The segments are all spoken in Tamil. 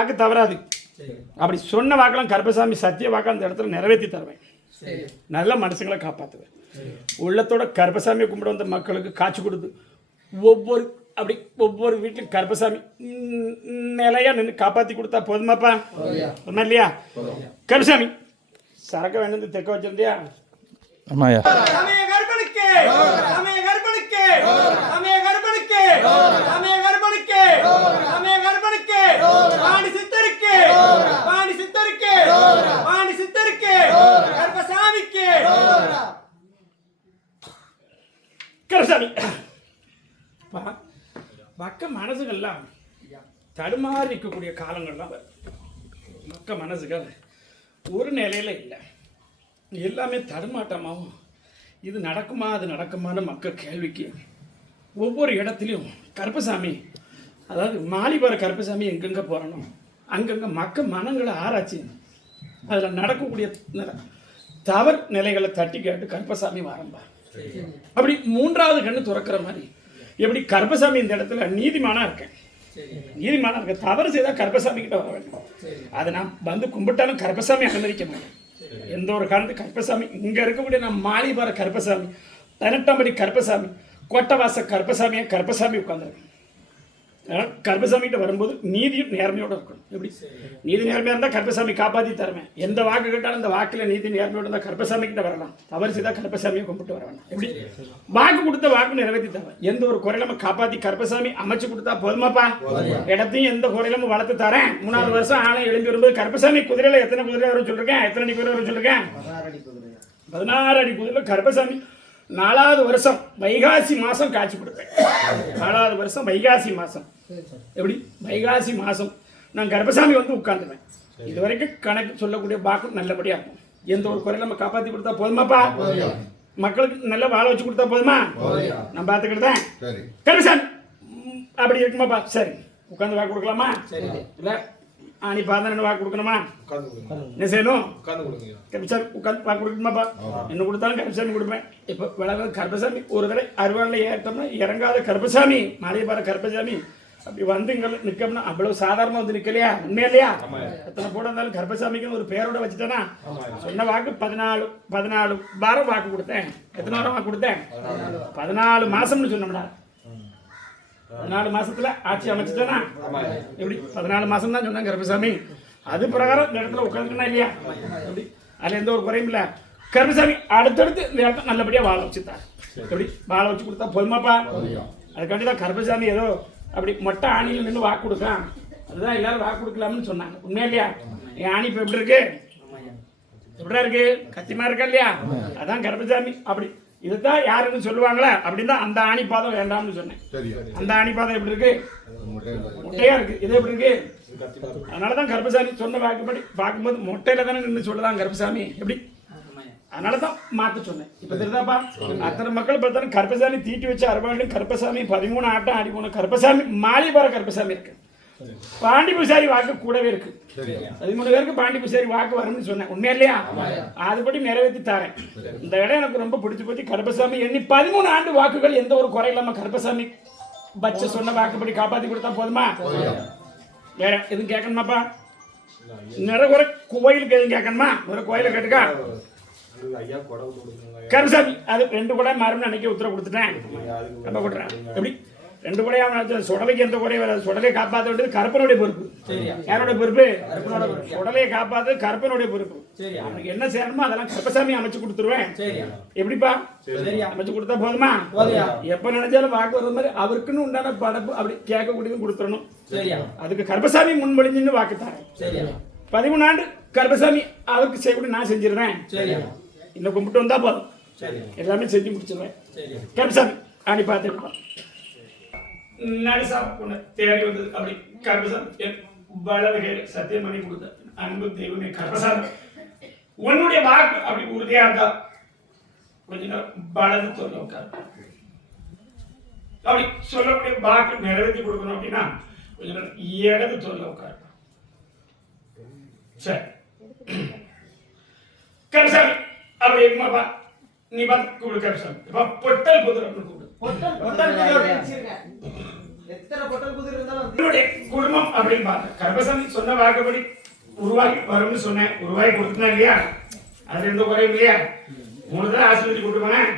வாக்கு தவறாது. அப்படி சொன்ன வாக்கெல்லாம் கருப்பசாமி சத்திய வாக்கு அந்த இடத்துல நிறைவேற்றி தருவேன். நல்ல மனுஷங்களை காப்பாற்றுவேன் உள்ளத்தோட கருப்பசாமியை கும்பிட வந்த மக்களுக்கு காட்சி கொடுத்து ஒவ்வொரு அப்படி ஒவ்வொரு வீட்லையும் கருப்பசாமி ம், நிலையா நின்று காப்பாற்றி கொடுத்தா போதுமாப்பா? போதுமா இல்லையா? கருப்பசாமி சரக்கு வேணும் தெக்க வச்சிருந்தியா? ஆமாயா சமய கர்ப்பனுக்கு! கர்ப்பனுக்கு பாண்டி சித்தருக்கு. பாண்டி சித்தருக்கு. பாண்டி சித்தருக்கு. கர்ப்பசாமிக்கு. கருப்பசாமி. பா மக்க மனசுகள்லாம் தடுமாறி நிற்கக்கூடிய காலங்கள்லாம். மக்க மனசுகள் ஒரு நிலையில இல்லை. எல்லாமே தடுமாட்டமாகவும் இது நடக்குமா அது நடக்குமான்னு மக்கள் கேள்விக்கு ஒவ்வொரு இடத்துலையும் கருப்பசாமி அதாவது மாலிபார கருப்பசாமி எங்கெங்கே போகிறனோ அங்கங்கே மக்கள் மனங்களை ஆராய்ச்சி அதில் நடக்கக்கூடிய தவறு நிலைகளை தட்டி கேட்டு கருப்பசாமி வரம்பா அப்படி மூன்றாவது கண்ணு துறக்கிற மாதிரி. எப்படி கருப்பசாமி இந்த இடத்துல நீதிமானாக இருக்கேன்? நீதிமானாக இருக்க தவறு செய்தால் கருப்பசாமி கிட்ட வர வேண்டும். அதை நான் வந்து கும்பிட்டாலும் கருப்பசாமி அனுமதிக்க மாட்டேன். எந்த ஒரு காரணத்து கருப்பசாமி இங்கே இருக்கக்கூடிய நான் மாலிபார கருப்பசாமி பதினெட்டாம் கருப்பசாமி கோட்டவாச கருப்பசாமியாக கருப்பசாமி உட்காந்துருக்கேன் அதனால் கிட்ட வரும்போது நீதியும் நேர்மையோட இருக்கணும். எப்படி? நீதி நேர்மையா இருந்தால் கருப்பசாமி காப்பாற்றி தருவேன். எந்த வாக்கு கேட்டாலும் அந்த வாக்குல நீதி நேர்மையோட இருந்தால் கருப்பசாமி கிட்ட வரலாம். தவறு செய்தால் கருப்பசாமியை கும்பிட்டு வர வேண்டாம் எப்படி? வாக்கு கொடுத்த வாக்கு நிறைவேற்றி தரேன் எந்த ஒரு குறையிலாம காப்பாற்றி கருப்பசாமி அமைச்சு கொடுத்தா போதுமாப்பா? இடத்தையும் எந்த குறையிலும் வளர்த்து தரேன். மூணாவது வருஷம் ஆளை எழுந்து வரும்போது கருப்பசாமி குதிரையில எத்தனை குதிரை வரும் சொல்லிருக்கேன் எத்தனை அடி குதிரை வரும் சொல்லிருக்கேன் பதினாறு அடி குதிரை. கருப்பசாமி நாலாவது வருஷம் வைகாசி மாசம் காட்சி கொடுப்பேன். நாலாவது வருஷம் வைகாசி மாசம். எப்படி? வைகாசி மாசம். நான் கர்ப்பசாமி வந்து உட்கார்ந்துவேன் இது வரைக்கும் கணக்கு சொல்லக்கூடிய பாக்கம் நல்லபடியா இருக்கும். எந்த ஒரு குறையில நம்ம காப்பாத்தி கொடுத்தா போதுமாப்பா? மக்களுக்கு நல்ல வாழ வச்சு கொடுத்தா போதுமா? நான் பார்த்துக்கிட்டேன் சரி. கருப்பசாமி ம், அப்படி இருக்குமாப்பா? சரி. உட்காந்து வாக்கு கொடுக்கலாமா? இல்ல ஆணி பாதம் வாக்கு கொடுக்கணுமா? என்ன செய்யணும்? கருப்பசாமி உட்காந்து வாக்கு கொடுக்கணுமாப்பா? என்ன கொடுத்தாலும் கருப்பசாமி கொடுப்பேன். இப்போ வளர்ந்த கருப்பசாமி ஒரு தடவை அருவாளில் ஏறிட்டோம்னா இறங்காத கருப்பசாமி மாலையப்பாறை கருப்பசாமி. அப்படி வந்து இங்க நிற்கணும்னா அவ்வளவு சாதாரணமா வந்து நிக்கலையா? உண்மையா இல்லையா? எத்தனை போட இருந்தாலும் கருப்பசாமிக்கு ஒரு பேரோட வச்சுட்டேனா? சொன்ன வாக்கு பதினாலு பதினாலு வாரம் வாக்கு கொடுத்தேன். எத்தனை வாரம் வாக்கு கொடுத்தேன்? பதினாலு மாசம்னு சொன்னோம்டா. பதினாலு மாசத்துல ஆட்சி அமைச்சிட்டேனா? எப்படி? பதினாலு மாசம் தான் சொன்னாங்க கருப்பசாமி. அது பிரகாரம் இந்த இடத்துல உட்காந்துக்கணும் இல்லையா? எப்படி? அதுல எந்த ஒரு குறையும் இல்ல. கருப்பசாமி அடுத்தடுத்து இந்த இடத்த நல்லபடியா வாழ வச்சுட்டார். எப்படி? வாழ வச்சு கொடுத்தா போதுமாப்பா? அதுக்காண்டி தான் கருப்பசாமி ஏதோ அப்படி மொட்டை ஆணியில் நின்று வாக்கு கொடுக்கான் அதுதான் எல்லாரும் வாக்கு கொடுக்கலாம்னு சொன்னாங்க. உண்மையா இல்லையா? என் ஆணி இப்போ எப்படி இருக்கு? எப்படிடா இருக்கு? கத்திமா இருக்கா இல்லையா? அதான் கருப்பசாமி. அப்படி இதுதான் யாருன்னு சொல்லுவாங்களா? அப்படின்னு அந்த ஆணி பாதம் வேண்டாம்னு சொன்னேன். அந்த ஆணி பாதம் எப்படி இருக்கு. முட்டையா இருக்கு. இது எப்படி இருக்கு? அதனால தான் கருப்பசாமி சொன்ன வாக்குப்படி பார்க்கும்போது முட்டையில தானே நின்று சொல்லுதான் கருப்பசாமி. எப்படி? அதனால தான் மாத்த சொன்னேன். இப்ப தெரியுதாப்பா? அத்தனை மக்கள் பார்த்தாலும் கருப்பசாமி தீட்டி வச்ச அறுபாடு கருப்பசாமி பதிமூணு ஆட்டம் ஆடி போன கருப்பசாமி மாலிபார கருப்பசாமி இருக்கு. பாண்டி பூசாரி வாக்கு கூடவே இருக்கு. பதிமூணு பேருக்கு பாண்டி பூசாரி வாக்கு வரும்னு சொன்னேன். உண்மையா இல்லையா அதுபடி நிறைவேற்றி தரேன். இந்த இடம் எனக்கு ரொம்ப பிடிச்சு போச்சு. கருப்பசாமி எண்ணி பதிமூணு ஆண்டு வாக்குகள் எந்த ஒரு குறை இல்லாம கருப்பசாமி பச்சை சொன்ன வாக்குப்படி காப்பாத்தி கொடுத்தா போதுமா? வேற எதுவும் கேட்கணுமாப்பா? நிறைய கோயிலுக்கு எதுவும் கேட்கணுமா? ஒரு கோயிலை கேட்டுக்கா. கருசாமி அது ரெண்டு கூட மரம் அன்னைக்கு உத்தரவு கொடுத்துட்டேன். நம்ம கொடுறேன். எப்படி? ரெண்டு கூடையா சுடலைக்கு எந்த கூடையும் வராது சுடலையை காப்பாற்ற வேண்டியது கருப்பனுடைய பொறுப்பு. யாரோட பொறுப்பு? சுடலையை காப்பாற்ற கருப்பனுடைய பொறுப்பு. அவனுக்கு என்ன செய்யணுமோ அதெல்லாம் கருப்பசாமி அமைச்சு கொடுத்துருவேன். எப்படிப்பா? அமைச்சு கொடுத்தா போதுமா? எப்ப நினைச்சாலும் வாக்கு வர்ற மாதிரி அவருக்குன்னு உண்டான படப்பு அப்படி கேட்கக்கூடியதும் கொடுத்துடணும். அதுக்கு கருப்பசாமி முன்மொழிஞ்சுன்னு வாக்கு தரேன். பதிமூணு ஆண்டு கருப்பசாமி அவருக்கு செய்யக்கூடிய நான் செஞ்சிருவேன். இன்னும் கும்பிட்டு வந்தா போதும். எல்லாமே செஞ்சு முடிச்சிருவேன். கருப்பசாமி ஆணி பார்த்துருக்கோம் நடுசா பொண்ணு தேடி வந்தது அப்படி கருப்பசாமி என் சத்தியம் பண்ணி கொடுத்த அன்பு தெய்வமே கருப்பசாமி உன்னுடைய வாக்கு அப்படி உறுதியா இருந்தா கொஞ்ச நேரம் வலது தோல்ல உட்காரு அப்படி சொல்லக்கூடிய வாக்கு நிறைவேற்றி கொடுக்கணும் அப்படின்னா கொஞ்ச நேரம் இடது தோல்ல உட்காரு சரி கருசாமி அப்படி இருக்குமாப்பா நீ பார்த்து கூப்பிடு கருசாமி இப்போ பொட்டல் குதிரை கூப்பிடு குடும்பம் அப்படின்னு பார்த்தேன் கர்ப்பசாமி சொன்ன வாக்குப்படி உருவாகி வரும்னு சொன்னேன். உருவாகி கொடுத்தா இல்லையா? அது எந்த குறையும் இல்லையா? மூணு தடவை ஆஸ்பத்திரி கூட்டு போனேன்.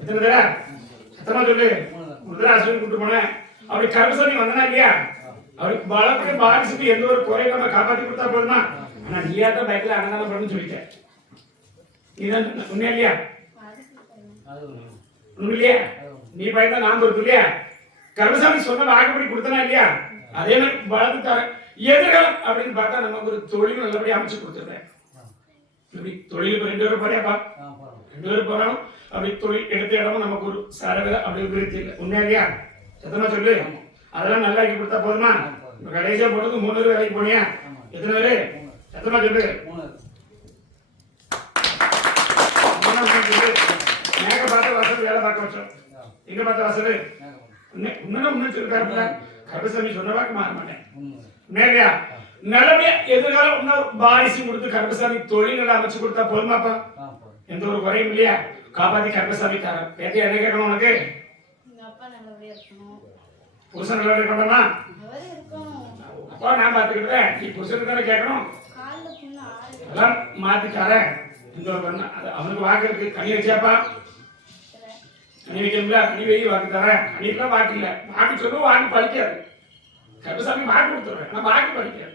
எத்தனை தடவை? சத்தமா சொல்லு. மூணு தடவை ஆஸ்பத்திரி கூட்டு போனேன். அப்படி கர்ப்பசாமி வந்தனா இல்லையா? அவருக்கு பலப்படி பாதிச்சுட்டு எந்த ஒரு குறையும் நம்ம காப்பாத்தி கொடுத்தா போதுமா? ஆனா நீயா தான் பயத்துல அன்னதானம் பண்ணு சொல்லிட்டேன் இதுதான் உண்மையா இல்லையா? ஒண்ணும் இல்லையா? நீ பயந்தா நான் பொறுப்பு இல்லையா? கருமசாமி சொன்ன வாக்குப்படி கொடுத்தனா இல்லையா? அதே மாதிரி வளர்த்து தர எதிர்காலம் அப்படின்னு பார்த்தா நமக்கு ஒரு தொழில் நல்லபடியா அமைச்சு கொடுத்துருவேன் இப்படி தொழில் இப்ப ரெண்டு பேரும் போறியாப்பா? ரெண்டு பேரும் போறோம் அப்படி தொழில் எடுத்த இடமும் நமக்கு ஒரு சரவில அப்படி இல்லை. உண்மையா இல்லையா? சத்தமா சொல்லு. அதெல்லாம் நல்லா ஆக்கி கொடுத்தா போதுமா? கடைசியா போனது மூணு பேர் வேலைக்கு போனியா? எத்தனை பேரு? சத்தமா சொல்லு. மேக பார்த்த வாசல் வேலை பார்க்க வச்சோம். எங்க உன்ன உன்ன சொல்லிருக்காருல கருப்பசாமி சொன்ன வாக்கு மாற மாட்டேன். மேலையா நல்லபடியா எதிர்காலம் இன்னொரு வாரிசு கொடுத்து கருப்பசாமி தொழில் நல்லா அமைச்சு கொடுத்தா போதுமாப்பா? எந்த ஒரு குறையும் இல்லையா? காப்பாத்தி கருப்பசாமி தரேன் பேட்டி என்ன கேட்கணும் உனக்கு? புருஷன் நல்லபடியா இருக்கணுமா? அவரு இருக்கணும். அப்பா நான் பாத்துக்கிட்டேன் நீ புருஷனுக்கு தானே கேட்கணும்? அதெல்லாம் மாத்தி தரேன். இந்த ஒரு அவனுக்கு வாக்கு இருக்கு. கனி வச்சியாப்பா. நீ வைக்கணும்ல கனி வை வாக்கு தரேன். கனிக்கெல்லாம் வாக்கு இல்ல. வாக்கு சொல்லும் வாக்கு பழிக்காது கருசாமி வாக்கு கொடுத்துருவேன். நான் வாக்கு பழிக்காது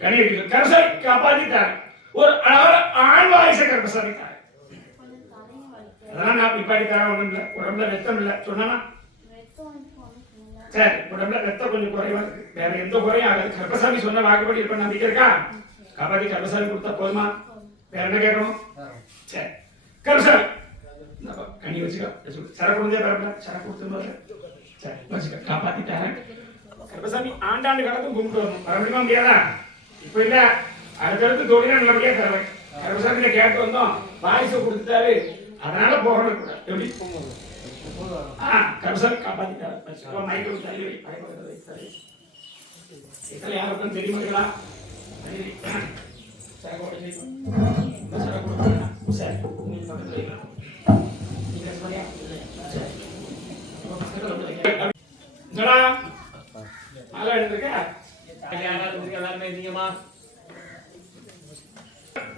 கனி வைக்கிறது கருசாமி காப்பாத்தி தரேன் ஒரு அழகான ஆண் வாரிசை கருசாமி தரேன் அதெல்லாம் நான் நிப்பாட்டி தரேன் ஒண்ணும் இல்ல. உடம்புல ரத்தம் இல்ல. சொன்னா சரி உடம்புல ரத்தம் கொஞ்சம் குறைவா இருக்கு. வேற எந்த குறையும் ஆகாது. கர்ப்பசாமி சொன்ன வாக்குப்படி இருப்ப நம்பிக்கை இருக்கா? காப்பாத்தி கர்ப்பசாமி கொடுத்தா போதுமா? வேற என்ன கேட்கணும்? சரி. கருசாமி கண்ணி வச்சுக்கோ. சரக்கு கொடுத்தே பரப்பல சரக்கு கொடுத்து சரி வச்சுக்க காப்பாத்தி தரேன் கருப்பசாமி ஆண்டாண்டு காலத்தும் கும்பிட்டு வரணும் வர முடியுமா முடியாதா இப்ப இல்ல அடுத்தடுத்து தொழிலா நல்லபடியா தருவேன் கருப்பசாமியில கேட்டு வந்தோம் வாரிசு கொடுத்துட்டாரு அதனால போகணும் கூட எப்படி ஆ கருப்பசாமி காப்பாத்தி தரேன் வச்சுக்கோ மைக்கு தள்ளி சரி இதில் யாருக்கும் தெரியுமாங்களா சரி சரி சரி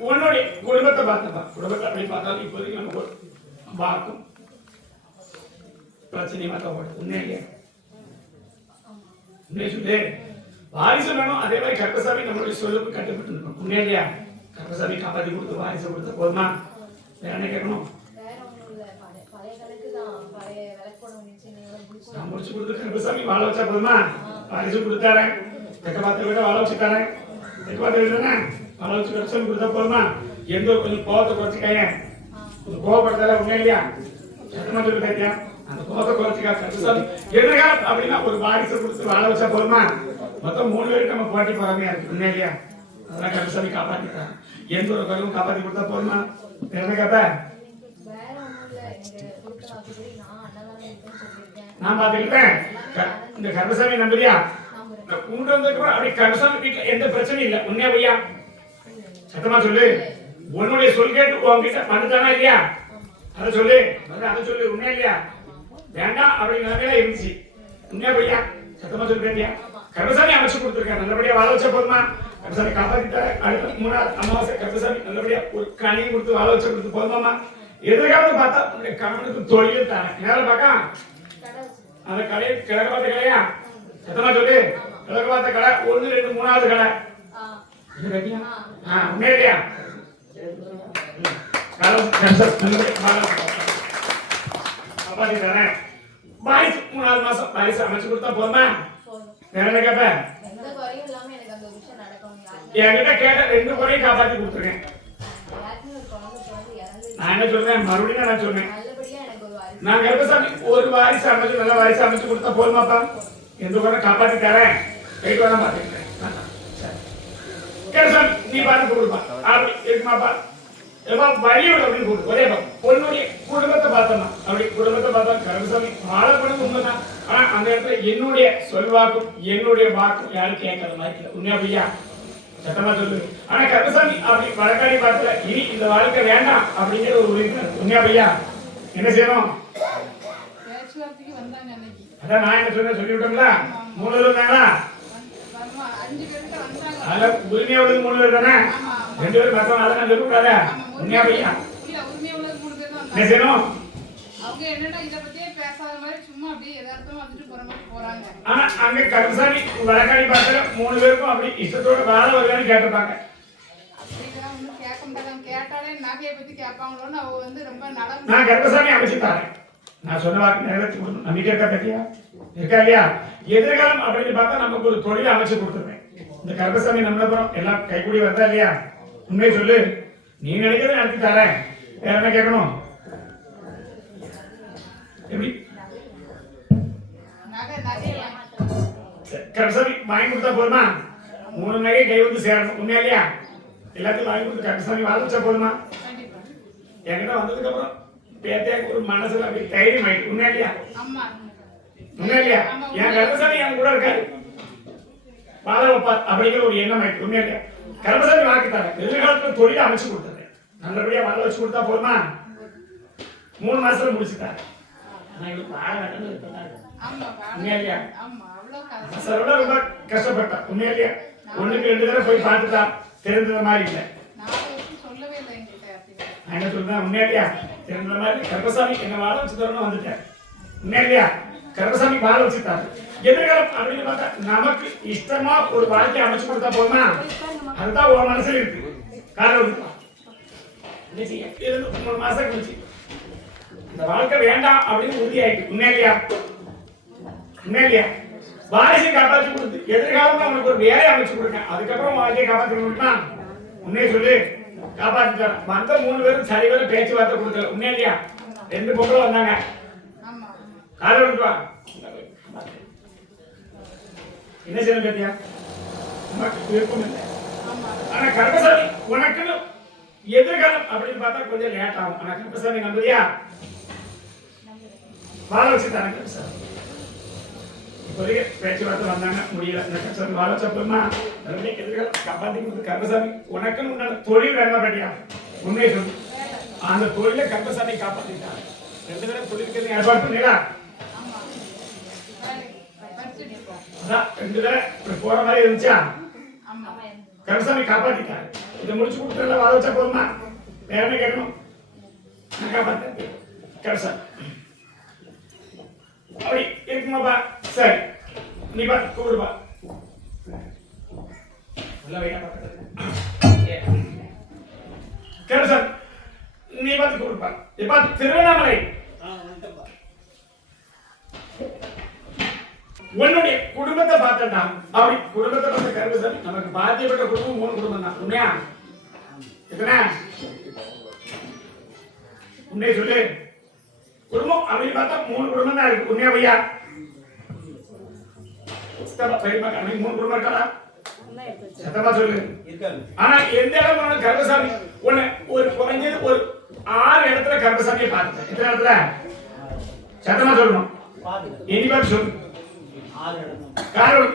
உன்னுடைய குடும்பத்தை பார்த்தப்பா குடும்பத்தை அப்படி பார்த்தாலும் இப்போதைக்கு நமக்கு ஒரு வாக்கும் பிரச்சனையும் மாற்றப்படும் உண்மையா இல்லையா? உண்மையை சொல்லு. வாரிசு வேணும். அதே மாதிரி கருப்பசாமி நம்மளுடைய சொல்லுக்கு கட்டுப்பட்டு இருக்கணும் உண்மையா இல்லையா? கருப்பசாமி காப்பாத்தி கொடுத்து வாரிசு போதுமா? வேற என்ன கேட்கணும் வேற ஒண்ணும் இல்ல பழைய பழைய கணக்கு தான் பழைய விளக்கோட வந்துச்சு நீங்க முடிச்சு நான் முடிச்சு கொடுத்து கருப்பசாமி வாழ வச்சா போதுமா? பரிசு கொடுத்தாரேன். தெக்க பார்த்து விட வாழ வச்சுட்டாரேன். தெக்க பார்த்து விட வாழ வச்சு கருப்பசாமி கொடுத்தா போதுமா? எந்த ஒரு கொஞ்சம் கோபத்தை குறைச்சிக்காய கொஞ்சம் கோவப்படுறதால உண்மை இல்லையா? சத்தமா சொல்லி அந்த கோபத்தை குறைச்சிக்கா கருப்பசாமி எதிர்காலம் அப்படின்னா ஒரு வாரிசு கொடுத்து வாழ வச்சா போதுமா? மொத்தம் மூணு பேருக்கு நம்ம போட்டி போறாமையா இருக்கு. உண்மை இல்லையா? அதெல்லாம் கருப்பசாமி காப்பாத்திட்டான் எந்த ஒரு குறைவும் காப்பாத்தி கொடுத்தா போதுமா? என்ன கேப்ப நான் பாத்துக்கிட்டேன் க- இந்த கருப்பசாமி நம்புறியா நான் கூண்டு வந்ததுக்கு அப்படி கருப்பசாமி வீட்டுல எந்த பிரச்சனையும் இல்லை. உண்மையா பையா சத்தமா சொல்லு. உன்னுடைய சொல் கேட்டு உங்ககிட்ட வந்துட்டானா இல்லையா? அதை சொல்லு. அதை சொல்லு. உண்மையா இல்லையா? வேண்டாம் அப்படிங்கிற நிலைமையில இருந்துச்சு. உண்மையா பையா சத்தமா சொல்லு கருமசாமி அமைச்சு கொடுத்துருக்கேன் நல்லபடியா வாழ வச்ச போதுமா? கருப்பசாமி காப்பாத்திட்டாரு அடுத்த மூணாவது அமாவாசை கருப்பசாமி நல்லபடியா ஒரு கனியை கொடுத்து வாழ வச்ச கொடுத்து போதுமாமா எதிர்காலத்தை பார்த்தா உன்னுடைய கணவனுக்கு தொழில் தானே நேரம் பார்க்க அந்த கடை கிழக்கு பார்த்த கடையா? எத்தனை சொல்லு. கிழக்கு பார்த்த கடை ஒன்று ரெண்டு மூணாவது கடை. ஆ. இது கட்டியா? ஆ. உண்மையா இல்லையா? காலம் கன்சல்ட் நல்லபடியா பாருங்க. காப்பாத்தி தரேன் பாய்ஸ் மூணாவது மாசம் பாய்ஸ் அமைச்சு கொடுத்தா போதுமா? என்ன கேப்ப? என்கிட்ட கேட்ட ரெண்டு குறையும் காப்பாத்தி கொடுத்துருக்கேன் நான் என்ன சொல்றேன்? மறுபடியும் நான் சொல்றேன் நல்லபடியா எனக்கு ஒரு வாரிசு நான் கருப்பசாமி ஒரு வாரிசு அமைச்சு நல்ல வாரிசு அமைச்சு கொடுத்தா போதுமாப்பா? எந்த கூட காப்பாத்தி தரேன். போயிட்டு வேணா பாத்துக்கிறேன் கருப்பசாமி நீ பார்த்து கொடுப்பா. அப்படி இருக்குமாப்பா? எப்பா வழியோட அப்படின்னு கூப்பிடு. ஒரே பொண்ணுடைய குடும்பத்தை பார்த்தோம்னா அப்படி குடும்பத்தை பார்த்தா கருப்பசாமி வாழப்படும் உண்மைதான். ஆனா அந்த இடத்துல என்னுடைய சொல்வாக்கும் என்னுடைய வாக்கும் யாரும் கேட்கற மாதிரி இல்லை. உண்மையா பையா சட்டமா சொல்லு. ஆனா கருப்பசாமி அப்படி வழக்காடி பார்த்துல இனி இந்த வாழ்க்கை வேண்டாம் அப்படிங்கிற ஒரு உரிமை. உண்மையா பையா என்ன செய்யணும்? அதான் நான் என்ன சொன்னேன் சொல்லி விட்டோங்களா மூணு பேர் இருந்தாங்களா வருமா அஞ்சு பேர்கிட்ட வந்தாங்க. அதுல உரிமையா உள்ளது மூணு பேர் தானே? ரெண்டு பேரும் மத்தவங்க உண்மையா தான் என்ன வந்தாங்க செய்யணும்? அவங்க என்னன்னா இதை பத்தியே பேசாத மாதிரி சும்மா அப்படியே எதார்த்தமா வந்துட்டு போற மாதிரி போறாங்க. ஆனா அங்க கருசாமி வழக்காடி பார்க்கல மூணு பேருக்கும் அப்படி இஷ்டத்தோட வாழ வருவான்னு கேட்டிருப்பாங்க. அப்படிதான் ஒன்றும் கேட்க மாட்டாங்க கேட்டாலே நகையை பத்தி கேட்பாங்களோன்னு அவ வந்து ரொம்ப நலம் நான் கருப்பசாமி அமைச்சு தரேன். நான் சொன்ன வாக்கு நிறைவேற்றி கொடுக்கணும். நம்பிக்கை இருக்கா பத்தியா இருக்கா இல்லையா? எதிர்காலம் அப்படின்னு பார்த்தா நமக்கு ஒரு தொழில் அமைச்சு கொடுத்துருவேன். இந்த கருப்பசாமி நம்மளப்புறம் எல்லாம் கைக்கூடி வருதா இல்லையா? உண்மையை சொல்லு. நீ நினைக்கிறத நடத்தி தரேன். வேற என்ன கேட்கணும்? எப்படி? நகை வாங்கி கருப்பசாமி வாங்கி கொடுத்தா போதுமா? மூணு நகை கை வந்து சேரணும். உண்மையா இல்லையா? எல்லாத்தையும் வாங்கி கொடுத்து கருப்பசாமி வாழ வச்சா போதுமா? என்கிட்ட வந்ததுக்கு அப்புறம் பேத்தையா ஒரு மனசுல அப்படி தைரியம் ஆயிட்டு உண்மையா இல்லையா ஆமா உண்மையா இல்லையா என் கருப்பசாமி என் கூட இருக்காரு. வாழ வைப்பார் அப்படிங்கிற ஒரு எண்ணம் ஆயிட்டு உண்மையா இல்லையா கருப்பசாமி வாக்கிட்டாங்க எதிர்காலத்துல தொழிலை அமைச்சு கொடுத்தாரு நல்லபடியா வாழ வச்சு கொடுத்தா போதுமா? மூணு மாசத்துல முடிச்சுட்டாரு. ஆனா இவருக்கு வாழ சரவணா ரொம்ப கஷ்டப்பட்டா இல்லையா ஒண்ணுக்கு ரெண்டு தடவை போய் பார்த்துட்டா தெரிஞ்சத மாதிரி இல்லை நாலு வருஷம் சொல்லவே இல்லை என்கிட்ட அப்படின்னு நான் என்ன சொல்றேன் உண்மையா இல்லையா தெரிஞ்ச மாதிரி கருப்பசாமி என்ன வாழ வச்சு தரணும் வந்துட்டேன். உண்மையா இல்லையா கருப்பசாமி வாழ வச்சுட்டாரு. எதிர்காலம் அப்படின்னு பார்த்தா நமக்கு இஷ்டமா ஒரு வாழ்க்கை அமைச்சு கொடுத்தா போதுமா? அதுதான் உன் மனசுல இருக்கு. காரணம் இருந்து மூணு மாசம் கழிச்சு. இந்த வாழ்க்கை வேண்டாம் அப்படின்னு உறுதியாயிட்டு. உண்மையிலையா உண்மையிலையா வாரிசை காப்பாற்றி கொடுத்து எதிர்காலமா அவனுக்கு ஒரு வேலையை அமைச்சு கொடுக்கேன் அதுக்கப்புறம் வாழ்க்கையை காப்பாற்றி முடியுமா? உண்மையை சொல்லு. காப்பாற்றிட்டார் வந்த மூணு பேரும் சரிவர பேச்சுவார்த்தை கொடுக்கல. உண்மையா இல்லையா? ரெண்டு பொம்பளை வந்தாங்க. காலை விட்டுவா என்ன செய்யணும் கேட்டியா? உனக்கு விருப்பம் இல்லை. ஆமா. ஆனா கருப்பசாமி உனக்குன்னு எதிர்காலம் அப்படின்னு பார்த்தா கொஞ்சம் லேட் ஆகும். ஆனா கருப்பசாமி நம்புறியா? வாழ வச்சு தரேன் கருப்பசாமி. இப்போதைய பேச்சுவார்த்தை வந்தாங்க. முடியல. இந்த வாழச்சப்பமா வாழ எதிர்கள் மறுபடியும் எதிர்காலம் காப்பாத்தி கருப்பசாமி. உனக்குன்னு உன்னால தொழில் வேண்டாம் பாட்டியா? உண்மையை சொல்லு. அந்த தொழிலை கருப்பசாமி காப்பாத்திட்டாங்க ரெண்டு பேரும் தொழிலுக்கு ஏற்பாடு பண்ணீங்களா அதான் ரெண்டு பேரும் போற மாதிரி இருந்துச்சா? ஆமா கருசாமி காப்பாத்திட்டாரு. இதை முடிச்சு கொடுத்துருல வாழ வச்சா போதுமா வேற கேட்கணும்? நான் காப்பாத்தேன். கருசாமி அப்படி இருக்குமாப்பா சரி நீ பா கூடுப்பா உள்ள வைடா பக்கத்துல கருசாமி நீ பார்த்து கூடுப்பா இப்ப திருவண்ணாமலை உன்னுடைய குடும்பத்தை பார்த்தா அப்படி குடும்பத்தை பார்த்த கருப்பசாமி நமக்கு பாத்தியப்பட்ட குடும்பம் மூணு குடும்பம் தான் உண்மையா எத்தனை உண்மையை சொல்லு குடும்பம் அப்படின்னு பார்த்தா மூணு குடும்பம் தான் இருக்கு. உண்மையா பையா சித்தப்பா, பெரியப்பா, அண்ணன் மூணு குடும்பம் இருக்காடா சத்தமா சொல்லு. ஆனா எந்த இடம் போனாலும் ஒரு குறைஞ்சது ஒரு ஆறு இடத்துல கருப்பசாமியை பார்த்துட்டேன் எத்தனை இடத்துல? சத்தமா சொல்லணும். இனி பார்த்து சொல்லு. காரணம்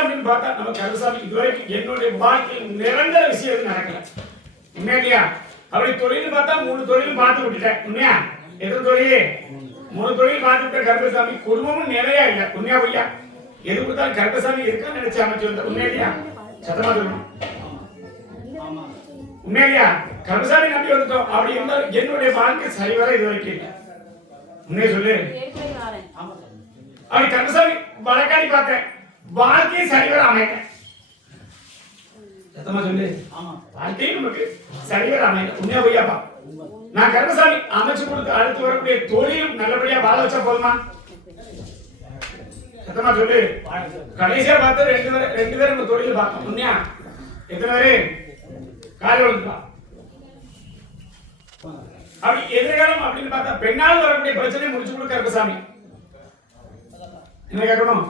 அப்படின்னு பார்த்தா நம்ம கருசாமி இதுவரைக்கும் என்னுடைய வாழ்க்கையில் நிரந்தர விஷயம் நடக்கல. உண்மையா அப்படி தொழில் பார்த்தா மூணு தொழில் பார்த்து விட்டுட்டேன் உண்மையா எது தொழில்? மூணு தொழில் பார்த்து விட்ட கருப்பசாமி. குடும்பமும் நிறையா இல்லை உண்மையா பொய்யா? எது கொடுத்தாலும் கருப்பசாமி இருக்குன்னு நினைச்சு அமைச்சு வந்த உண்மையா இல்லையா? சத்தமா சொல்லணும் உண்மையா இல்லையா? கருப்பசாமி நம்பி வந்துட்டோம். அப்படி இருந்தாலும் என்னுடைய வாழ்க்கை சரிவர இது வரைக்கும் இல்லை. உண்மையை சொல்லு. அப்படி கருப்பசாமி வழக்காடி பார்த்தேன். வாழ்க்கையை சரிவர அமைக்க சத்தமா சொல்லு. ஆமா வாழ்க்கையும் நமக்கு சரிவர அமையணும் உண்மையா பொய்யாப்பா நான் கருமசாமி அமைச்சு கொடுத்து அடுத்து வரக்கூடிய தொழிலும் நல்லபடியா வாழ வச்சா போதுமா? சத்தமா சொல்லு. கடைசியா பார்த்து ரெண்டு பேரும் ரெண்டு பேரும் இந்த தொழில் பார்த்தோம். உண்மையா? எத்தனை பேரு? காலை விழுந்துப்பா அப்படி எதிர்காலம் அப்படின்னு பார்த்தா பெண்ணால் வரக்கூடிய பிரச்சனையை முடிச்சு கொடுக்க கருப்பசாமி என்ன கேட்கணும்?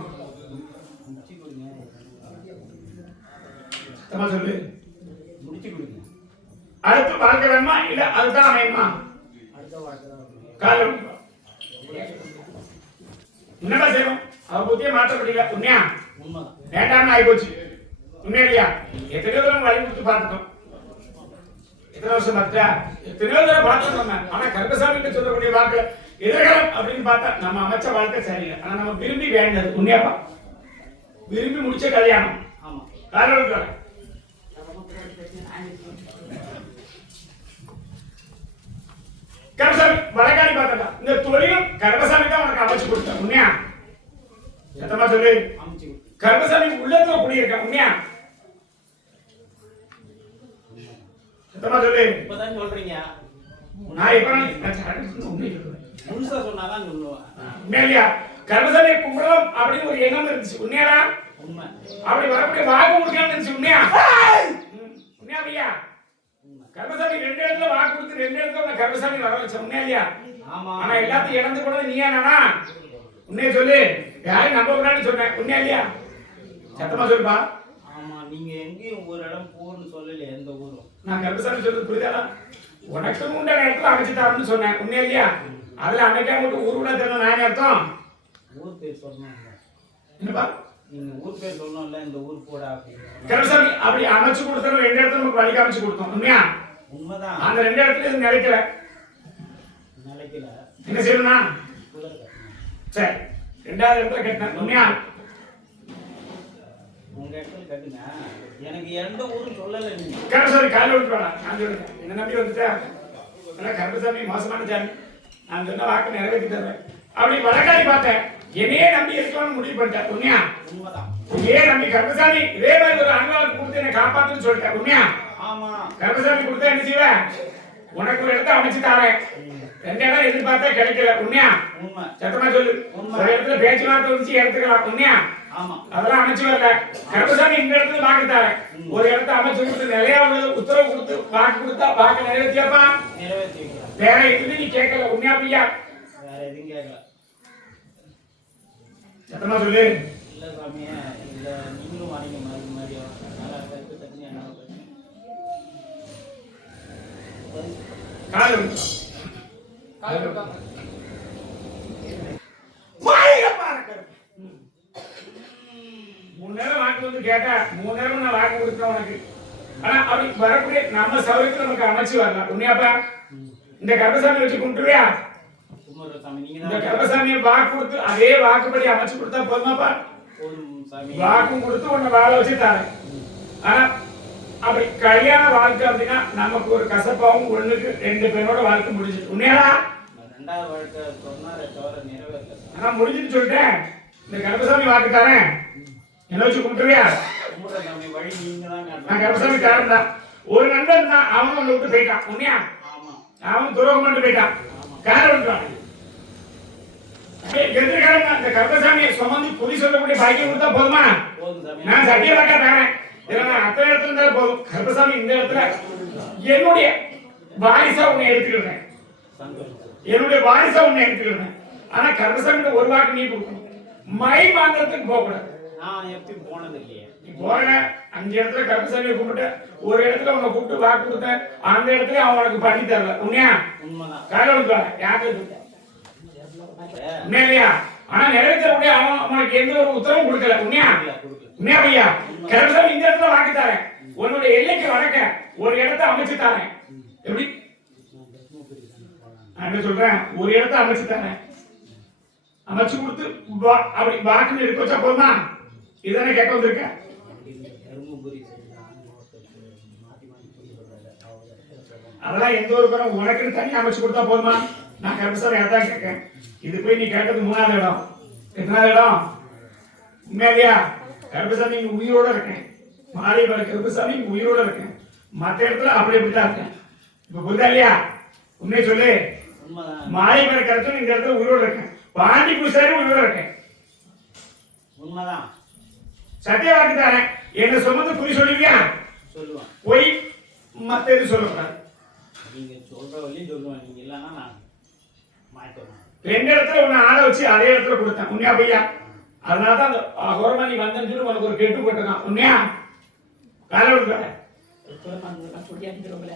சத்தமா சொல்லு. அடுத்து வாழ்க்கை வேணுமா இல்ல அதுதான் அமையுமா காலம். என்னடா செய்யணும் அவ புத்திய மாற்ற முடியல உண்மையா? வேண்டாம்னு ஆகி போச்சு உண்மையா இல்லையா? எத்தனையோ தூரம் வழி கொடுத்து பார்த்துட்டோம். எத்தனை வருஷம் பார்த்தா எத்தனையோ தடவை பார்த்தோம் நம்ம. ஆனா கருப்பசாமி சொல்லக்கூடிய வாக்கு எதிர்காலம் அப்படின்னு பார்த்தா நம்ம அமைச்ச வாழ்க்கை சரியில்லை. ஆனா நம்ம விரும்பி வேண்டது. உண்மையாப்பா? விரும்பி முடிச்ச கல்யாணம். ஆமா. காரணம் கருப்பசாமி வழக்காடி பார்த்தா இந்த தொழிலும் கருப்பசாமி தான் உனக்கு அமைச்சு கொடுத்தேன் உண்மையா? சத்தமா சொல்லு. கருப்பசாமி உள்ளத்துல குடியிருக்க உண்மையா? சத்தமா சொல்லு. இப்பதான் சொல்றீங்க. நான் இப்ப முழுசா சொன்னாதான் சொல்லுவேன் உண்மையா இல்லையா கருப்பசாமி கும்பிடலாம் அப்படின்னு ஒரு எண்ணம் இருந்துச்சு உண்மையாடா? உண்மை. அப்படி வரக்கூடிய வாக்கு கொடுக்கணும்னு இருந்துச்சு உண்மையா? உண்மையா ஐயா கருப்பசாமி ரெண்டு இடத்துல வாக்கு கொடுத்து ரெண்டு இடத்துல உன்னை கருப்பசாமி வர வச்ச உண்மையா இல்லையா ஆமா. ஆனா எல்லாத்தையும் இழந்து போனது நீயா நானா? உண்மையை சொல்லு. யாரையும் நம்ப கூடாதுன்னு சொன்னேன் உண்மையா இல்லையா? சத்தமா சொல்லுப்பா. ஆமா நீங்க எங்கேயும் ஒரு இடம் போன்னு சொல்லல எந்த ஊரும். நான் கருப்பசாமி சொல்றது புரியுதாடா? உனக்கு உண்டான இடத்துல அமைச்சு தரணும்னு சொன்னேன். உண்மையா இல்லையா? அதுல அமைக்காம ஊர் விட தெரியல நான் அர்த்தம் ஊர் பேர் சொல்லணும் என்னப்பா? கருப்பசாமி அப்படி அமைச்சு கொடுத்தோம் ரெண்டு இடத்துல நமக்கு வழி கொடுத்தோம். உண்மையா? உண்மைதான். அந்த ரெண்டு இடத்துல இது நிலைக்கல. நிலைக்கல. என்ன செய்யணும்னா. சரி ரெண்டாவது இடத்துல கட்டினேன் உண்மையா? உங்க இடத்துல கட்டுங்க. எனக்கு எந்த ஊரும் சொல்லல நீங்க. காலையில் விட்டு வேணாம் நான் சொல்லுங்க என்ன நம்பி வந்துட்டேன் ஆனால் கருப்பசாமி மோசமான சாமி நான் சொன்ன வாக்கு நிறைவேற்றி தருவேன். அப்படி வழக்காடி பார்த்தேன் என்னையே நம்பி இருக்கலாம்னு முடிவு பண்ணிட்டேன் உண்மையா? இதே நம்பி கருப்பசாமி? இதே மாதிரி ஒரு அனுபவத்தை கொடுத்து என்னை காப்பாத்துன்னு சொல்லிட்டேன் உண்மையா? ஆமா. கருப்பசாமி கொடுத்தா என்ன உனக்கு ஒரு இடத்த அமைச்சு தரேன். ரெண்டு இடம் எதிர்பார்த்தா கிடைக்கல உண்மையா? உண்மை. சத்தமா சொல்லு. ஒரு இடத்துல பேச்சுவார்த்தை வச்சு எடுத்துக்கலாம் உண்மையா? ஆமா. அதெல்லாம் அமைச்சு வரல. கருப்பசாமி இந்த இடத்துல வாக்கு தரேன். ஒரு இடத்த அமைச்சு கொடுத்து நிறைய உத்தரவு கொடுத்து வாக்கு கொடுத்தா வாக்கு நிறைவேற்றியப்பா வேற எதுவுமே நீ கேட்கல உண்மையா பையா வேற எதுவும் கேட்கல. சத்தமா சொல்லு. இல்ல சாமியே இல்ல நீங்களும் வரீங்க மாதிரி மாதிரி நல்லா கருத்து தண்ணி என்ன பிரச்சனை காலை விட்டு கால் கொடுப்பாங்க. வாயில பாரு கருப்பு. மூணு நேரம் வாக்கு வந்து கேட்டா மூணு நேரம் நான் வாக்கு கொடுத்தேன் உனக்கு. ஆனா அப்படி வரக்கூடிய நம்ம சௌகரியத்தை நமக்கு அமைச்சு வரலாம். உண்மையாப்பா? இந்த கருப்பசாமி வச்சு கும்பிட்டுருவியா? சாமி. இந்த தான் கருப்பசாமியை வாக்கு கொடுத்து அதே வாக்குப்படி அமைச்சு கொடுத்தா போதுமாப்பா? போதும் சாமி வாக்கும் கொடுத்து உன்னை வாழ வச்சு தரேன் ஆனா அப்படி கல்யாண வாழ்க்கை அப்படின்னா நமக்கு ஒரு கசப்பாவும் ஒண்ணுக்கு ரெண்டு பேரோட வாழ்க்கை முடிஞ்சிட்டு உண்மையாடா? ரெண்டாவது வாழ்க்கை தவிர ஆனா முடிஞ்சுன்னு சொல்லிட்டேன். இந்த கருப்பசாமி வாக்கு தரேன். என்ன வச்சு தான் நான். கருப்பசாமி காரன் தான். ஒரு நண்பன் தான் அவன் விட்டு போயிட்டான். உண்மையா? அவன் துரோகம் பண்ணிட்டு போயிட்டான். காரணம் விட்டான் எதிர்காலம் இந்த கருப்பசாமியை சுமந்து பொய் சொல்லக்கூடிய பாக்கியம் கொடுத்தா போதுமா? போதும் சாமி. நான் சத்திய வாக்கா தரேன். இதுல நான் அத்தனை இடத்துல இருந்தாலும் போதும். கருப்பசாமி இந்த இடத்துல என்னுடைய வாரிசா உன்னை எடுத்துக்கிறேன் என்னுடைய வாரிசா உன்னை எடுத்துக்கிறேன் ஆனா கருப்பசாமி ஒரு வாக்கு நீ கொடுக்கணும். மை மாந்திரத்துக்கு போக கூடாது நான் எப்பயும் போனது இல்லையே? நீ போற அஞ்சு இடத்துல கருப்பசாமியை கும்பிட்டு ஒரு இடத்துல உன்னை கூப்பிட்டு வாக்கு கொடுத்தேன். அந்த இடத்துல அவன் உனக்கு பண்ணி தரல. உண்மையா உண்மைதான். கடவுளுக்கு யாருக்கு உண்மையா? ஆனா நிறைவேற்றக்கூடிய அவன் உனக்கு எந்த ஒரு உத்தரவும் கொடுக்கல. உண்மையா? உண்மையா பையா? கருப்பசாமி இந்த இடத்துல வாக்கு தரேன். உன்னுடைய எல்லைக்கு வடக்க ஒரு இடத்த அமைச்சு தரேன். எப்படி? நான் சொல்றேன்? ஒரு இடத்த அமைச்சு தரேன். அமைச்சு கொடுத்து அப்படி வாக்குன்னு எடுக்க வச்சா போதுமா? இதானே கேட்க வந்திருக்கேன் அதெல்லாம் எந்த ஒரு பேரும் உனக்குன்னு தனியாக அமைச்சு கொடுத்தா போதுமா? நான் கருப்பசாமி அதான் கேட்கேன். இது போய் நீ கேட்டது மூணாவது இடம். எத்தனாவது இடம்? உண்மையா கருப்பசாமி இங்க உயிரோட இருக்கேன். மாரியம்மன் கருப்பசாமி இங்க உயிரோட இருக்கேன். மற்ற இடத்துல அப்படி இப்படி தான் இருக்கேன். இப்ப புரியுதா இல்லையா? உண்மையை சொல்லு. மாரியம்மன் கருத்து இந்த இடத்துல உயிரோட இருக்கேன். பாண்டி பூசாரி உயிரோட இருக்கேன். உண்மைதான். சத்திய வாக்கு தானே? என்ன சுமந்து குறி சொல்லுவியா? சொல்லுவேன். போய் மத்த எது சொல்லக்கூடாது? நீங்க சொல்ற வழியும் சொல்லுவேன். நீங்க இல்லைன்னா நான் ரெண்டு இடத்துல உன்னை ஆள வச்சு அதே இடத்துல கொடுத்தேன். உண்மையா பையா? அதனால தான் அந்த கௌரவமணி வந்தேன்னு சொல்லி உனக்கு ஒரு கெட்டு போட்டிருக்கான். உண்மையா? வேலை விட்டு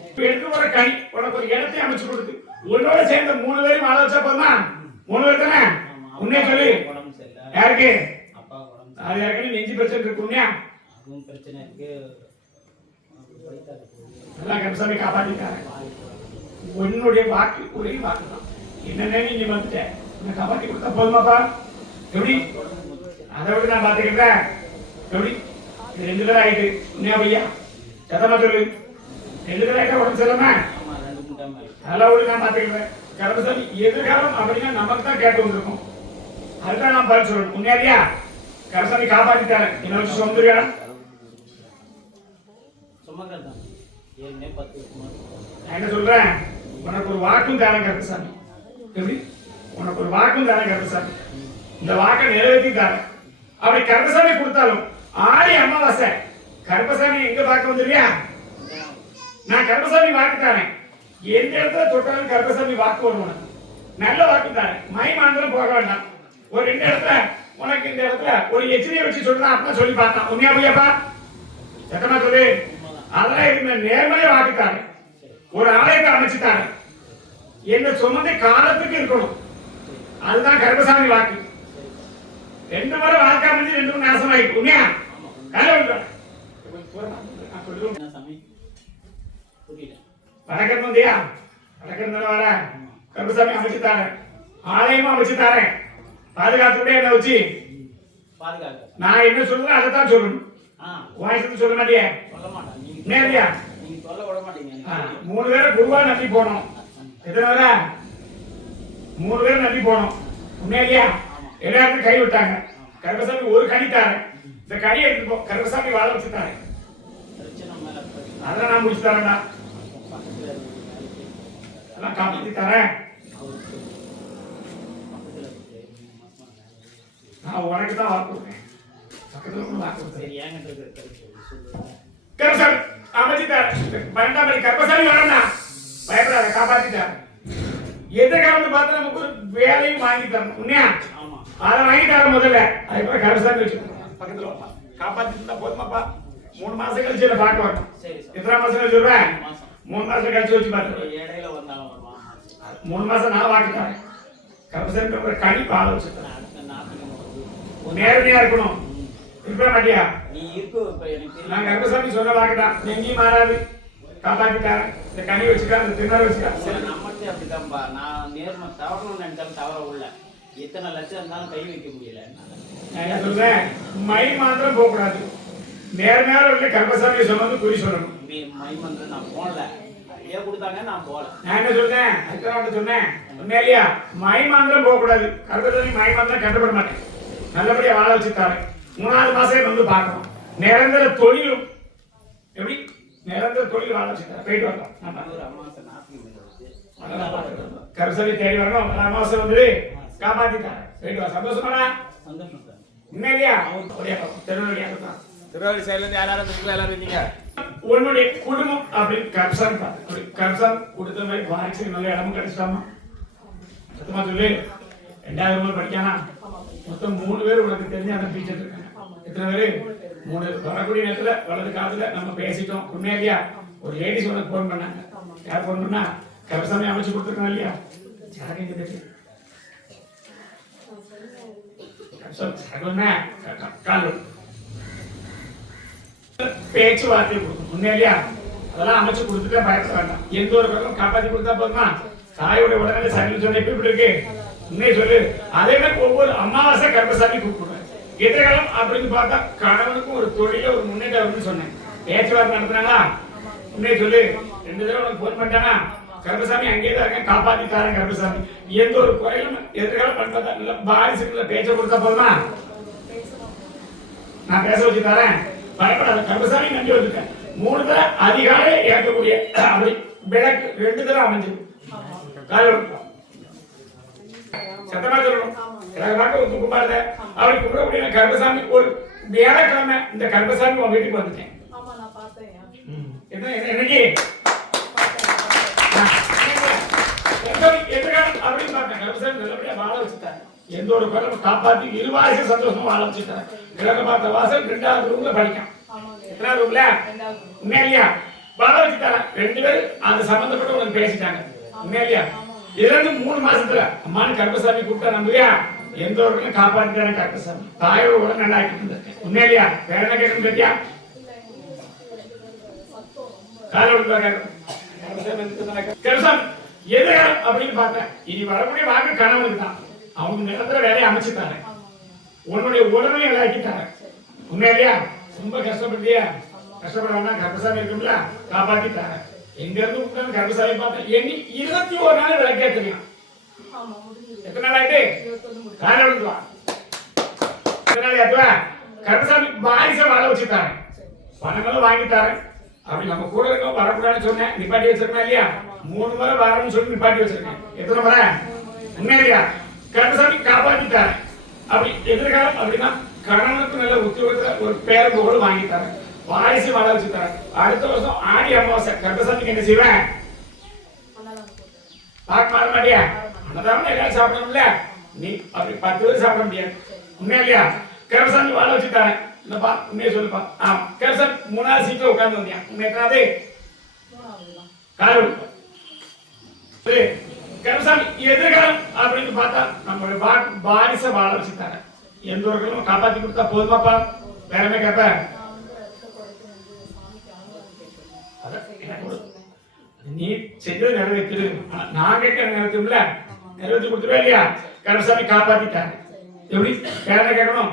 இப்ப எடுத்து ஒரு கனி உனக்கு ஒரு இடத்தை அமைச்சு கொடுத்து. உன்னோட சேர்ந்த மூணு பேரும் ஆள வச்சா மூணு பேர் தானே? உண்மையா சொல்லி. யாருக்கு? அப்பா அது யாருக்குன்னு நெஞ்சு பிரச்சனை இருக்கு. உண்மையா? அதுவும் பிரச்சனை இருக்கு வயிற்றால போய் நல்லா உன்னுடைய வாக்கு ஒரே வாக்கு தான் என்னன்னே நீ வந்துட்ட? உன்னை காப்பாத்தி கொடுத்தா போதுமாப்பா எப்படி? அதை விட நான் பாத்துக்கிறேன் எப்படி? ரெண்டு பேர் ஆயிட்டு. உண்மையா பையா? சத்தமா சொல்லு. ரெண்டு பேர் ஆயிட்டா உடம்பு செல்லாம அதெல்லாம் விட நான் பாத்துக்கிறேன் கருப்பசாமி எதிர்காலம் அப்படின்னா நமக்கு தான் கேட்டு வந்திருக்கும். அதுதான் நான் பதில் சொல்லணும். உண்மையாதியா கருப்பசாமி காப்பாத்திட்டாரு என்ன வச்சு சொந்தரியா. நான் என்ன சொல்றேன்? உனக்கு ஒரு வாக்கும் தரேன் கருப்பசாமி. எப்படி? உனக்கு ஒரு வாக்கும் தானே கருப்பசாமி. இந்த வாக்கை நிறைவேற்றி தாரு அப்படி கருப்பசாமி கொடுத்தாலும் ஆடி அமாவாசை. கருப்பசாமி எங்க பார்க்க வந்துருவியா? நான் கருப்பசாமி வாக்கு தரேன். எந்த இடத்துல தொட்டாலும் கருப்பசாமி வாக்கு வரும் உனக்கு. நல்ல வாக்கு தரேன். மை மாந்திரம் போக வேண்டாம். ஒரு ரெண்டு இடத்துல உனக்கு இந்த இடத்துல ஒரு எச்சரியை வச்சு சொல்றான் அப்படின்னா சொல்லி பார்த்தான். உண்மையா பொய்யாப்பா? சத்தமா சொல்லு. அதெல்லாம் இருந்த நேர்மையை வாக்குத்தாரு ஒரு ஆலயத்தை அமைச்சுட்டாரு என்ன சுமந்து காலத்துக்கு இருக்கணும். அதுதான் கருப்பசாமி வாக்கு. ரெண்டு முறை வாழ்க்கை அமைஞ்சு ரெண்டு மூணு நாசமாயிருக்கு. உண்மையா? வணக்கம் வந்தியா வணக்கம் வர கருப்பசாமி அமைச்சுட்டாரு ஆலயமும் அமைச்சுட்டாரு பாதுகாத்துக்கிட்டே என்ன வச்சு? நான் என்ன சொல்றேன் அதை தான் சொல்லணும் வாய்ஸ் சொல்ல மாட்டியே? சொல்ல மாட்டேன். மூணு பேரை குருவா நம்பி போனோம். எத்தனை மூணு பேர் நம்பி போனோம். உண்மையிலையா எல்லாருக்கும் கை விட்டாங்க. கருப்பசாமி ஒரு கனி தாரேன். இந்த கனியை எடுத்து போ. கருப்பசாமி வாழ வச்சு தாரேன். அதெல்லாம் நான் முடிச்சு தரேன்டா. பக்கத்துல எல்லாம் காப்பாத்தி தரேன். நான் உனக்கு தான் வாக்கு கொடுத்தேன். பக்கத்துல கூட வாக்கு கொடுத்தேன். கருப்பசாமி அமைச்சு தரேன். பன்னெண்டாம் மணி கருப்பசாமி வரணும் பயப்படாத காப்பாத்தி தரேன் எதிர்காலத்து பார்த்து நமக்கு ஒரு வேலையும் வாங்கி தரணும் உண்மையா? ஆமா. அதை வாங்கிட்டாரு முதல்ல. அதுக்கப்புறம் கருசாமி வச்சுக்கோங்க. பக்கத்துல வாப்பா. இருந்தா போதுமாப்பா. மூணு மாசம் கழிச்சு என்ன பார்க்க வரணும் எத்தனை மாசம் கழிச்சு வருவேன் மூணு மாசம். கழிச்சு வச்சு பார்த்து இடையில வந்தாலும் மூணு மாசம் நான் வாக்குறேன் கருசாமி கனி பால நாட்டுக்கு நேரடியா இருக்கணும். இருக்க மாட்டியா நீ இருக்கு நான் கருசாமி சொன்ன வாக்குதான். எங்கேயும் மாறாது. காப்பாத்திட்டாரு இந்த கனி வச்சுக்கா இந்த திணற வச்சுக்கா. சரி, நம்மகிட்ட அப்படித்தான்பா நான் நேர்ம தவறணும்னு நினைச்சாலும் தவற உள்ள. எத்தனை லட்சம் இருந்தாலும் கை வைக்க முடியல. நான் சொல்றேன்? மை மாத்திரம் போகக்கூடாது. நேர்மையான உள்ள கருப்பசாமியை சொன்னது குறி சொல்லணும். நீ மைமந்திரம் நான் போகல ஐடியா கொடுத்தாங்க நான் போகல நான் என்ன சொல்றேன்? அதுதான் சொன்னேன். உண்மையிலையா மை மாந்திரம் போக கூடாது கருப்பசாமி மை மாந்திரம் கண்டுபட மாட்டேன். நல்லபடியா வாழ வச்சுட்டாரு மூணாவது மாசம் வந்து பார்க்கணும். நிரந்தர தொழிலும். எப்படி? நிரந்தர தொழில் வச்சுட்டாரு போயிட்டு. ஒரு பார்த்துக்கலாம். கருப்பசாமி தேடி வரணும். மாசம் வந்து காப்பாத்திட்டாரு போயிட்டு வா. சந்தோஷமாடா சந்தோஷம் சார். உண்மையிலையா ஒரே திருநெல்வேலியா தான் திருவாரூர் சைடுல இருந்து யாரும் இருக்கீங்களா எல்லாரும் இருக்கீங்க. உன்னுடைய குடும்பம் அப்படின்னு கப்சான் அப்படி கப்சான் கொடுத்த மாதிரி வாரிசு நல்ல இடமும் கிடைச்சிட்டாமா? சத்தமா சொல்லு. ரெண்டாயிரம் ரூபாய் படிக்கானா? மொத்தம் மூணு பேர் உனக்கு தெரிஞ்ச அந்த டீச்சர் இருக்காங்க. எத்தனை பேரு? மூணு வரக்கூடிய நேரத்தில் வலது காலத்தில் நம்ம பேசிட்டோம். உண்மையா ஒரு லேடிஸ் உனக்கு ஃபோன் பண்ணாங்க. யார் ஃபோன் பண்ணா? கரசாமி அமைச்சு கொடுத்துருக்கோம் இல்லையா? யாருக்கு எங்க தெரியும் பேச்சுவார்த்தை அதெல்லாம் அமைச்சு கொடுத்துட்டா பயப்பட வேண்டாம். எந்த ஒரு பக்கம் காப்பாத்தி கொடுத்தா போதுமா? தாயோட உடனே சரி சொன்ன எப்படி இருக்கு? உண்மையை சொல்லு. அதே மாதிரி ஒவ்வொரு அமாவாசை கர்ப்பசாமி கூப்பிடுறோம் எதிர்காலம் அப்படின்னு பார்த்தா கணவனுக்கும் ஒரு தொழில ஒரு முன்னேற்றம் சொன்னேன். பேச்சுவார்த்தை நடத்துனாங்களா? உண்மையை சொல்லு. ரெண்டு தடவை உனக்கு போன் பண்ணிட்டானா? கருப்பசாமி அங்கேயே தான் இருக்கேன். காப்பாத்தி தரேன் கருப்பசாமி. எந்த ஒரு குறையிலும் எதிர்காலம் பண்றதா இல்ல பாரிசுக்குள்ள பேச்ச கொடுத்தா போதுமா? நான் பேச வச்சு தரேன். பயப்படாத. கருப்பசாமி நம்பி வந்துட்டேன் மூணு தடவை அதிகாலை ஏற்கக்கூடிய அப்படி விளக்கு ரெண்டு தடவை அமைஞ்சது. சத்தமா சொல்லணும். எனக்கு பார்க்க ஒரு கும்பிடாத அவரை கும்பிடக்கூடிய கருப்பசாமி ஒரு வியாழக்கிழமை இந்த கருப்பசாமி உன் வீட்டுக்கு வந்துட்டேன். ஆமா நான் பார்த்தேன். என்ன என்ன- என்னைக்கு அப்படின்னு பார்த்தேன். கருப்பசாமி நல்லபடியா வாழ வச்சுட்டாரு. எந்த ஒரு குரலும் காப்பாத்தி இருவாசி சந்தோஷமா வாழ வச்சுட்டாரு. கிழக்க பார்த்த வாசல் ரெண்டாவது ரூம்ல படிக்கும். எத்தனாவது ரூம்ல உண்மையிலையா? வாழ வச்சுட்டாங்க ரெண்டு பேரும் அது சம்பந்தப்பட்ட உனக்கு பேசிட்டாங்க. உண்மையிலையா? இரண்டு மூணு மாசத்துல அம்மானு கருப்பசாமி கூப்பிட்டா நம்புறியா? எந்த ஒரு காப்பாற்றிட்டாரு கருப்பசாமி தாயோட உடனே நல்லா ஆக்கிட்டு இருந்திருக்கேன் உண்மையிலையா? வேற என்ன கேட்கணும் கேட்டியா? இல்ல அப்படின்னு பார்த்தேன். இனி வரக்கூடிய வாக்கு கணவனுக்கு தான். அவங்க நிரந்தர வேலையை அமைச்சுட்டாங்க. உன்னுடைய உடமையை விளையாக்கிட்டாங்க உண்மையிலையா? ரொம்ப கஷ்டப்பட்டியா. கஷ்டப்பட வேணாம் இருக்கும்ல எங்க இருந்து உட்கார்ந்து பார்த்தேன் எண்ணி இருபத்தி ஒரு நாள் விளக்கே தெரியும் எத்தனை நாள் ஆயிட்டு? காரணம் முடிஞ்சது காலை விடுவா எத்தனை நாள் ஆச்சுவா கருப்பசாமி வாரிசை வாழ வச்சுட்டாங்க பணங்களும் வாங்கிட்டாரு. அப்படி நம்ம கூட இருக்க வரக்கூடாதுன்னு சொன்னேன். நிப்பாட்டி வச்சிருக்கேன் இல்லையா? மூணு முறை வரணும்னு சொல்லி நிப்பாட்டி வச்சிருக்கேன். எத்தனை முறை? உண்மையிலையா கருப்பசாமி காப்பாத்திட்டாரு. அப்படி எதிர்காலம் அப்படின்னா கணவனுக்கு நல்ல உத்தியோகத்துல ஒரு பேர் புகழ் வாங்கிட்டாரு. வாரிசு வாழ வச்சுட்டாரு. அடுத்த வருஷம் ஆடி அமாவாசை. கருப்பசாமிக்கு என்ன செய்வேன்? அண்ணாதான் போட்டேன் பார்க்க மாட்டியா? அன்னதானம் எல்லாரும் சாப்பிடணும்ல? நீ அப்படி பத்து பேர் சாப்பிட முடியாது. உண்மையா இல்லையா கருப்பசாமி வாழ வச்சுட்டாரு இல்லப்பா உண்மையை சொல்லுப்பா. ஆ கருப்பசாமி மூணாவது சீட்ல உட்காந்து வந்தியா? உண்மை எத்தனாவது மூணாவது தான் எதிர்காலம் அப்படின்னு பார்த்தா நம்மளுடைய பா- வாரிசை வாழ எந்த ஒரு கிழமும் காப்பாத்தி கொடுத்தா போதுமாப்பா வேற என்ன கேட்ப நீ செஞ்சது நிறைவேற்றிடு. நான் கேட்க நிறைவேற்றும்ல நிறைவேற்றி கொடுத்துருவே இல்லையா கருப்பசாமி காப்பாத்திட்டாரு எப்படி என்ன கேட்கணும்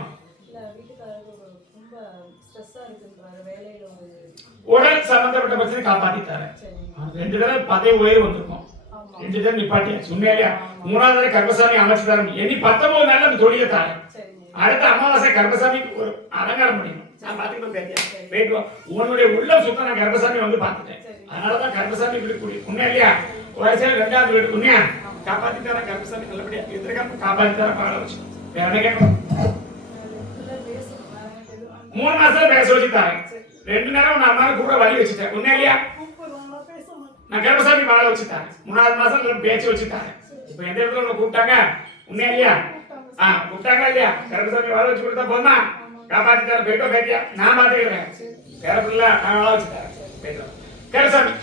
ஒரு ஒரு உடல் சம்பந்தப்பட்ட பிரச்சனை காப்பாத்திட்டாரு ரெண்டு தடவை பதவி உயர்வு வந்திருக்கும் ரெண்டு தடவை நிப்பாட்டியாச்சு உண்மையிலையா மூணாவது தடவை கர்ப்பசாமி அமைச்சு தரணும் எண்ணி பத்தொன்பது நாள்ல அந்த தொழிலை தாரு அடுத்த அமாவாசை கர்ப்பசாமி ஒரு அலங்காரம் பண்ணிடணும் நான் வெயிட் வா உன்னுடைய உள்ளம் சுத்தம் நான் கர்ப்பசாமி வந்து பார்த்துட்டேன் அதனாலதான் கர்ப்பசாமி வீடு கூடி உண்மையா இல்லையா வயசுல ரெண்டாவது வீடு உண்மையா காப்பாத்தி தர கர்ப்பசாமி நல்லபடியா எதிர்காலம் காப்பாத்தி தர பாட வச்சு வேற கேட்கணும் மூணு மாசம் பேச வச்சு ரெண்டு நேரம் நாலு நாள் கூட வழி வச்சுட்டேன் உண்மையா இல்லையா நான் கர்ப்பசாமி வாழ வச்சுட்டாங்க மூணாவது மாசம் பேச்சு வச்சுட்டாங்க இப்போ எந்த இடத்துல உன்னை கூப்பிட்டாங்க உண்மையா இல்லையா ஆ கூப்பிட்டாங்க இல்லையா கர்ப்பசாமி வாழ வச்சு கொடுத்தா போதுமா காப்பாத்திட்டாரு தர போயிட்டோம் பேட்டியா நான் பாத்துக்கிறேன் வேற பிள்ளை நான் வாழ வச்சுட்டேன் போயிட்டோம் கருசாமி